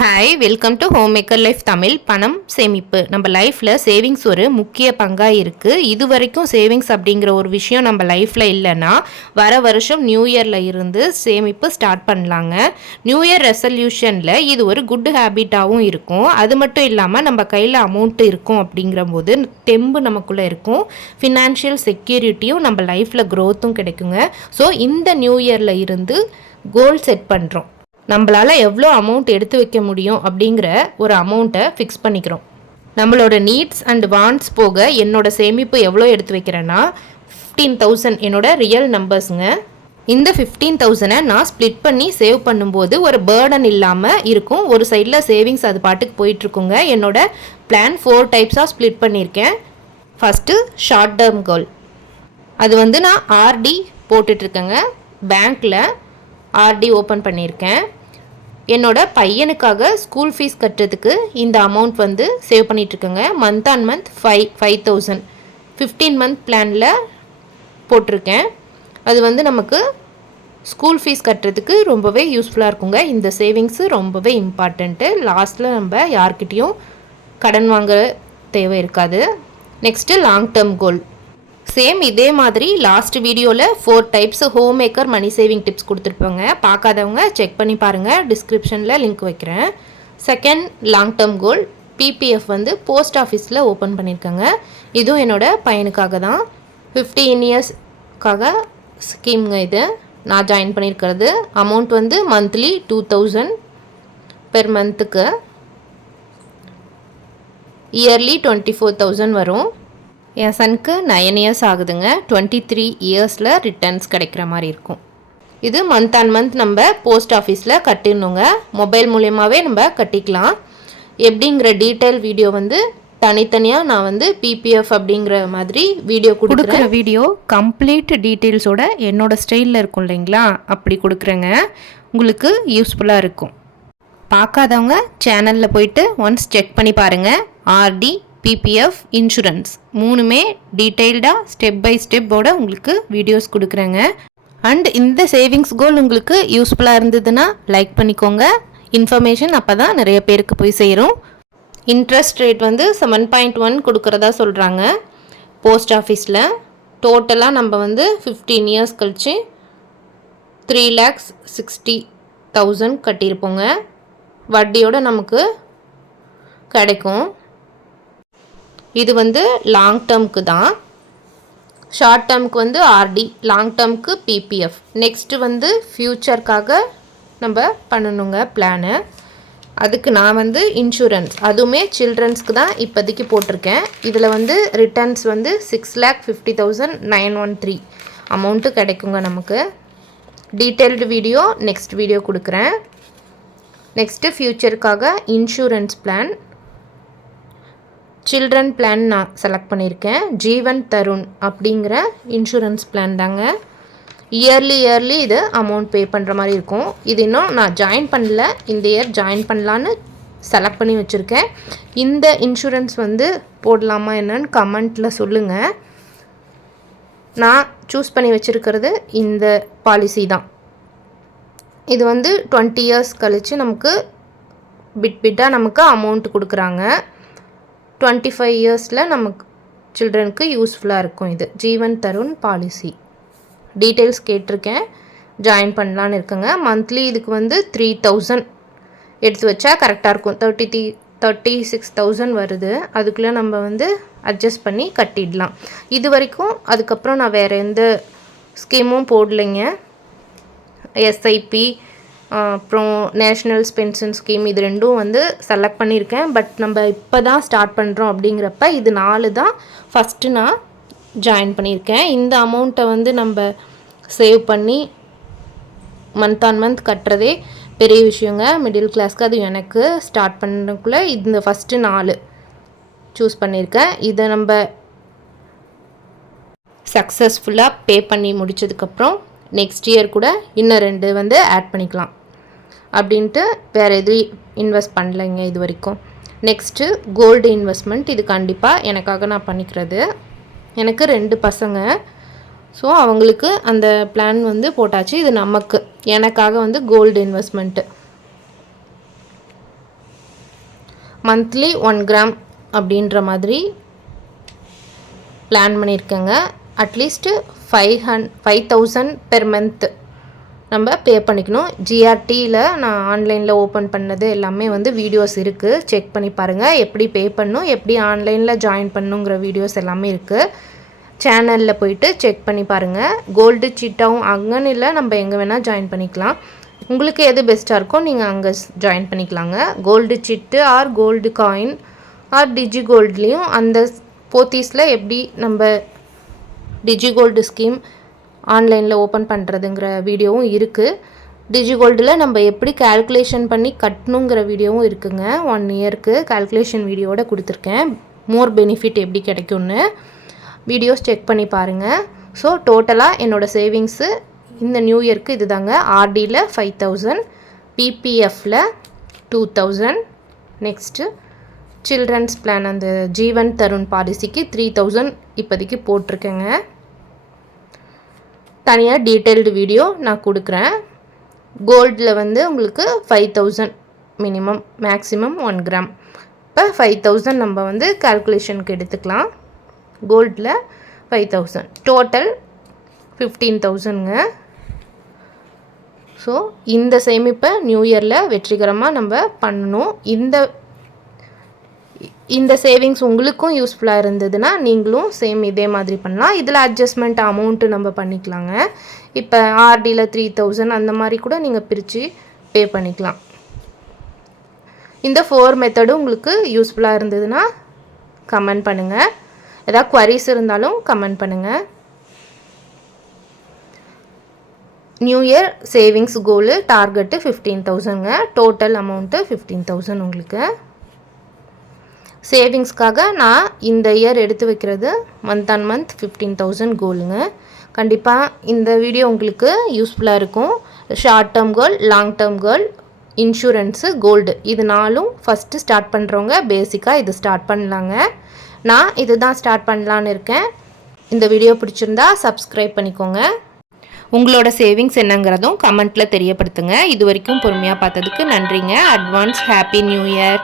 Hi welcome to home maker life Tamil. பணம் சேமிப்பு நம்ம லைஃப்பில் சேவிங்ஸ் ஒரு முக்கிய பங்காக இருக்குது. இது வரைக்கும் சேவிங்ஸ் அப்படிங்கிற ஒரு விஷயம் நம்ம லைஃப்பில் இல்லைன்னா வர வருஷம் நியூ இயரில் இருந்து சேமிப்பு ஸ்டார்ட் பண்ணலாங்க. நியூ இயர் ரெசல்யூஷனில் இது ஒரு குட் ஹேபிட்டாகவும் இருக்கும். அது மட்டும் இல்லாமல் நம்ம கையில் அமௌண்ட் இருக்கும் அப்படிங்கிற போது தெம்பு நமக்குள்ளே இருக்கும். ஃபினான்ஷியல் செக்யூரிட்டியும் நம்ம லைஃப்பில் க்ரோத்தும் கிடைக்குங்க. ஸோ இந்த நியூ இயரில் இருந்து கோல் செட் பண்ணுறோம். நம்மளால் எவ்வளோ அமௌண்ட் எடுத்து வைக்க முடியும் அப்படிங்கிற ஒரு அமௌண்ட்டை ஃபிக்ஸ் பண்ணிக்கிறோம். நம்மளோட நீட்ஸ் அண்ட் வாண்ட்ஸ் போக என்னோட சேமிப்பு எவ்வளோ எடுத்து வைக்கிறேன்னா 15,000 என்னோட ரியல் நம்பர்ஸுங்க. இந்த 15,000 நான் ஸ்ப்ளிட் பண்ணி சேவ் பண்ணும்போது ஒரு பேர்டன் இல்லாமல் இருக்கும். ஒரு சைடில் சேவிங்ஸ் அது பாட்டுக்கு போயிட்டுருக்குங்க. என்னோட பிளான் 4 டைப்ஸாக ஸ்ப்ளிட் பண்ணியிருக்கேன். ஃபஸ்ட்டு ஷார்ட் டேர்ம் கோல். அது நான் ஆர்டி போட்டுட்ருக்கேங்க. பேங்க்கில் ஆர்டி ஓப்பன் பண்ணியிருக்கேன். என்னோட பையனுக்காக ஸ்கூல் ஃபீஸ் கட்டுறதுக்கு இந்த அமௌண்ட் சேவ் பண்ணிகிட்ருக்கேங்க. மந்த் ஆன் மந்த் 5,000 15 மந்த் பிளானில் போட்டிருக்கேன். அது நமக்கு ஸ்கூல் ஃபீஸ் கட்டுறதுக்கு ரொம்பவே யூஸ்ஃபுல்லாக இருக்குங்க. இந்த சேவிங்ஸு ரொம்பவே இம்பார்ட்டண்ட்டு. லாஸ்ட்டில் நம்ம யார்கிட்டையும் கடன் வாங்க தேவை இருக்காது. Next long term goal. Same இதே மாதிரி லாஸ்ட் வீடியோவில் 4 types home maker money saving tips கொடுத்துருப்பாங்க. பார்க்காதவங்க செக் பண்ணி பாருங்கள். டிஸ்கிரிப்ஷனில் லிங்க் வைக்கிறேன். Second long term goal PPF post ஆஃபீஸில் ஓப்பன் பண்ணியிருக்காங்க. இதுவும் என்னோடய பையனுக்காக தான். 15 இயர்ஸ்க்காக ஸ்கீம்ங்க இது. நான் ஜாயின் பண்ணியிருக்கிறது. அமௌண்ட் மந்த்லி 2,000 பெர் மந்த்துக்கு. இயர்லி 24,000 வரும். என் சனுக்கு 9 இயர்ஸ் ஆகுதுங்க. 23 இயர்ஸில் ரிட்டர்ன்ஸ் கிடைக்கிற மாதிரி இருக்கும். இது மந்த் ஆன் மந்த் நம்ம போஸ்ட் ஆஃபீஸில் கட்டிடணுங்க. மொபைல் மூலியமாகவே நம்ம கட்டிக்கலாம். எப்படிங்கிற டீட்டெயில் வீடியோ தனித்தனியாக நான் பிபிஎஃப் அப்படிங்கிற மாதிரி வீடியோ கொடுக்குற வீடியோ கம்ப்ளீட் டீட்டெயில்ஸோட என்னோடய ஸ்டைலில் இருக்கும் இல்லைங்களா, அப்படி கொடுக்குறேங்க. உங்களுக்கு யூஸ்ஃபுல்லாக இருக்கும். பார்க்காதவங்க சேனலில் போயிட்டு ஒன்ஸ் செக் பண்ணி பாருங்கள். ஆர்டி பிபிஎஃப் இன்சூரன்ஸ் 3மே டீட்டெயில்டாக ஸ்டெப் பை ஸ்டெப்போட உங்களுக்கு வீடியோஸ் கொடுக்குறேங்க. அண்ட் இந்த சேவிங்ஸ் கோல் உங்களுக்கு யூஸ்ஃபுல்லாக இருந்ததுன்னா லைக் பண்ணிக்கோங்க. இன்ஃபர்மேஷன் அப்போ தான் நிறைய பேருக்கு போய் சேரும். இன்ட்ரெஸ்ட் ரேட் 7.1 கொடுக்குறதா சொல்கிறாங்க போஸ்ட் ஆஃபீஸில். டோட்டலாக நம்ம 15 இயர்ஸ் கழிச்சு 3,60,000 கட்டியிருப்போங்க. வட்டியோடு நமக்கு கிடைக்கும். இது லாங் டேர்முக்கு தான். ஷார்ட் டேர்முக்கு ஆர்டி, லாங் டேர்முக்கு பிபிஎஃப். நெக்ஸ்ட்டு ஃப்யூச்சருக்காக நம்ம பண்ணணுங்க பிளானு. அதுக்கு நான் இன்சூரன்ஸ், அதுவுமே சில்ட்ரன்ஸ்க்கு தான் இப்போதைக்கு போட்டிருக்கேன். இதில் ரிட்டர்ன்ஸ் 6,50,913 அமௌண்ட்டு கிடைக்குங்க நமக்கு. டீட்டெயில்டு வீடியோ நெக்ஸ்ட் வீடியோ கொடுக்குறேன். நெக்ஸ்ட்டு ஃப்யூச்சருக்காக இன்சூரன்ஸ் பிளான். சில்ட்ரன் பிளான் நான் செலக்ட் பண்ணியிருக்கேன். ஜீவன் தருண் அப்படிங்கிற இன்சூரன்ஸ் பிளான் தாங்க. இயர்லி இது அமௌண்ட் பே பண்ணுற மாதிரி இருக்கும். இது இன்னும் நான் ஜாயின் பண்ணல. இந்த இயர் ஜாயின் பண்ணலான்னு செலக்ட் பண்ணி வச்சுருக்கேன். இந்த இன்சூரன்ஸ் போடலாமா என்னன்னு கமெண்ட்டில் சொல்லுங்கள். நான் சூஸ் பண்ணி வச்சுருக்கிறது இந்த பாலிசி தான். இது 20 இயர்ஸ் கழித்து நமக்கு பிட்டாக நமக்கு அமௌண்ட் கொடுக்குறாங்க. 25 இயர்ஸில் நமக்கு சில்ட்ரனுக்கு யூஸ்ஃபுல்லாக இருக்கும். இது ஜீவன் தருண் பாலிசி. டீட்டெயில்ஸ் கேட்டிருக்கேன். ஜாயின் பண்ணலான்னு இருக்குங்க. மந்த்லி இதுக்கு 3,000 எடுத்து வச்சா கரெக்டாக இருக்கும். 36,000 வருது. அதுக்குள்ளே நம்ம அட்ஜஸ்ட் பண்ணி கட்டிடலாம். இது வரைக்கும் அதுக்கப்புறம் நான் வேறு எந்த ஸ்கீமும் போடலைங்க. எஸ்ஐபி அப்புறம் நேஷ்னல் பென்ஷன் ஸ்கீம் இது ரெண்டும் செலக்ட் பண்ணியிருக்கேன். பட் நம்ம இப்போ தான் ஸ்டார்ட் பண்ணுறோம். அப்படிங்கிறப்ப இது 4 தான் ஃபஸ்ட்டு நான் ஜாயின் பண்ணியிருக்கேன். இந்த அமௌண்ட்டை நம்ம சேவ் பண்ணி மந்த் ஆன் மந்த் கட்டுறதே பெரிய விஷயங்க. மிடில் கிளாஸ்க்கு அது எனக்கு ஸ்டார்ட் பண்ணுறதுக்குள்ளே இந்த ஃபஸ்ட்டு 4 சூஸ் பண்ணியிருக்கேன். இதை நம்ம சக்ஸஸ்ஃபுல்லாக பே பண்ணி முடித்ததுக்கப்புறம் நெக்ஸ்ட் இயர் கூட இன்னும் 2 ஆட் பண்ணிக்கலாம் அப்படின்ட்டு வேறு எதுவும் இன்வெஸ்ட் பண்ணலைங்க இது வரைக்கும். Next gold investment. இது கண்டிப்பாக எனக்காக நான் பண்ணிக்கிறது. எனக்கு 2 பசங்க. ஸோ அவங்களுக்கு அந்த பிளான் போட்டாச்சு. இது நமக்கு எனக்காக கோல்டு இன்வெஸ்ட்மெண்ட்டு. மந்த்லி 1 கிராம் அப்படின்ற மாதிரி பிளான் பண்ணியிருக்கேங்க. அட்லீஸ்ட்டு 5,000 பெர் மந்த் நம்ம பே பண்ணிக்கணும். ஜிஆர்டியில் நான் ஆன்லைனில் ஓப்பன் பண்ணது எல்லாமே வந்து வீடியோஸ் இருக்குது, செக் பண்ணி பாருங்கள். எப்படி பே பண்ணணும், எப்படி ஆன்லைனில் ஜாயின் பண்ணணுங்கிற வீடியோஸ் எல்லாமே இருக்குது. சேனலில் போயிட்டு செக் பண்ணி பாருங்கள். கோல்டு சிட்டாவும் அங்கன்னு இல்லை, நம்ம எங்கே வேணால் ஜாயின் பண்ணிக்கலாம். உங்களுக்கு எது பெஸ்ட்டாக இருக்கோ நீங்கள் அங்கே ஜாயின் பண்ணிக்கலாங்க. Gold chit or gold coin or digi கோல்ட்லேயும் அந்த போத்தீஸில் எப்படி நம்ம டிஜி கோல்டு ஸ்கீம் ஆன்லைனில் ஓப்பன் பண்ணுறதுங்கிற வீடியோவும் இருக்குது. டிஜி கோல்டில் நம்ம எப்படி கால்குலேஷன் பண்ணி கட்டணுங்கிற வீடியோவும் இருக்குங்க. 1 இயருக்கு கால்குலேஷன் வீடியோவோட கொடுத்துருக்கேன். மோர் பெனிஃபிட் எப்படி கிடைக்கும்னு வீடியோஸ் செக் பண்ணி பாருங்கள். ஸோ டோட்டலாக என்னோடய சேவிங்ஸு இந்த நியூ இயருக்கு இது தாங்க. ஆர்டியில் 5,000, பிபிஎஃப்பில் 2,000, நெக்ஸ்ட்டு சில்ட்ரன்ஸ் பிளான் அந்த ஜீவன் தருண் பாலிசிக்கு 3,000 இப்போதைக்கு போட்டிருக்கேங்க. தனியாக டீட்டெயில்டு வீடியோ நான் கொடுக்குறேன். கோல்டில் வந்து உங்களுக்கு 5,000 மினிமம், மேக்ஸிமம் 1 கிராம். இப்போ 5,000 நம்ம வந்து கால்குலேஷனுக்கு எடுத்துக்கலாம். கோல்டில் 5,000, டோட்டல் 15,000ங்க. ஸோ இந்த சேமிப்பை நியூ இயரில் வெற்றிகரமாக நம்ம பண்ணணும். இந்த சேவிங்ஸ் உங்களுக்கும் யூஸ்ஃபுல்லாக இருந்ததுன்னா நீங்களும் சேம் இதே மாதிரி பண்ணலாம். இதில் அட்ஜஸ்ட்மெண்ட் அமௌண்ட்டு நம்ம பண்ணிக்கலாங்க. இப்போ ஆர்டியில் 3,000 அந்த மாதிரி கூட நீங்கள் பிரித்து பே பண்ணிக்கலாம். இந்த 4 மெத்தடும் உங்களுக்கு யூஸ்ஃபுல்லாக இருந்ததுன்னா கமெண்ட் பண்ணுங்கள். ஏதாவது குவரிஸ் இருந்தாலும் கமெண்ட் பண்ணுங்கள். New year savings goal target 15,000ங்க. டோட்டல் அமௌண்ட்டு 15,000 உங்களுக்கு. சேவிங்ஸ்க்காக நான் இந்த இயர் எடுத்து வைக்கிறது மந்த் ஆன் மந்த் 15,000 கோலுங்க. கண்டிப்பாக இந்த வீடியோ உங்களுக்கு யூஸ்ஃபுல்லாக இருக்கும். Short term goal, long term goal, insurance, gold இது 4ம் ஃபஸ்ட்டு ஸ்டார்ட் பண்ணுறவங்க பேசிக்காக இது ஸ்டார்ட் பண்ணலாங்க. நான் இது தான் ஸ்டார்ட் பண்ணலான்னு இருக்கேன். இந்த வீடியோ பிடிச்சிருந்தா சப்ஸ்கிரைப் பண்ணிக்கோங்க. உங்களோட சேவிங்ஸ் என்னங்கிறதும் கமெண்ட்டில் தெரியப்படுத்துங்க. இது வரைக்கும் பொறுமையாக பார்த்ததுக்கு நன்றிங்க. Advance happy new year.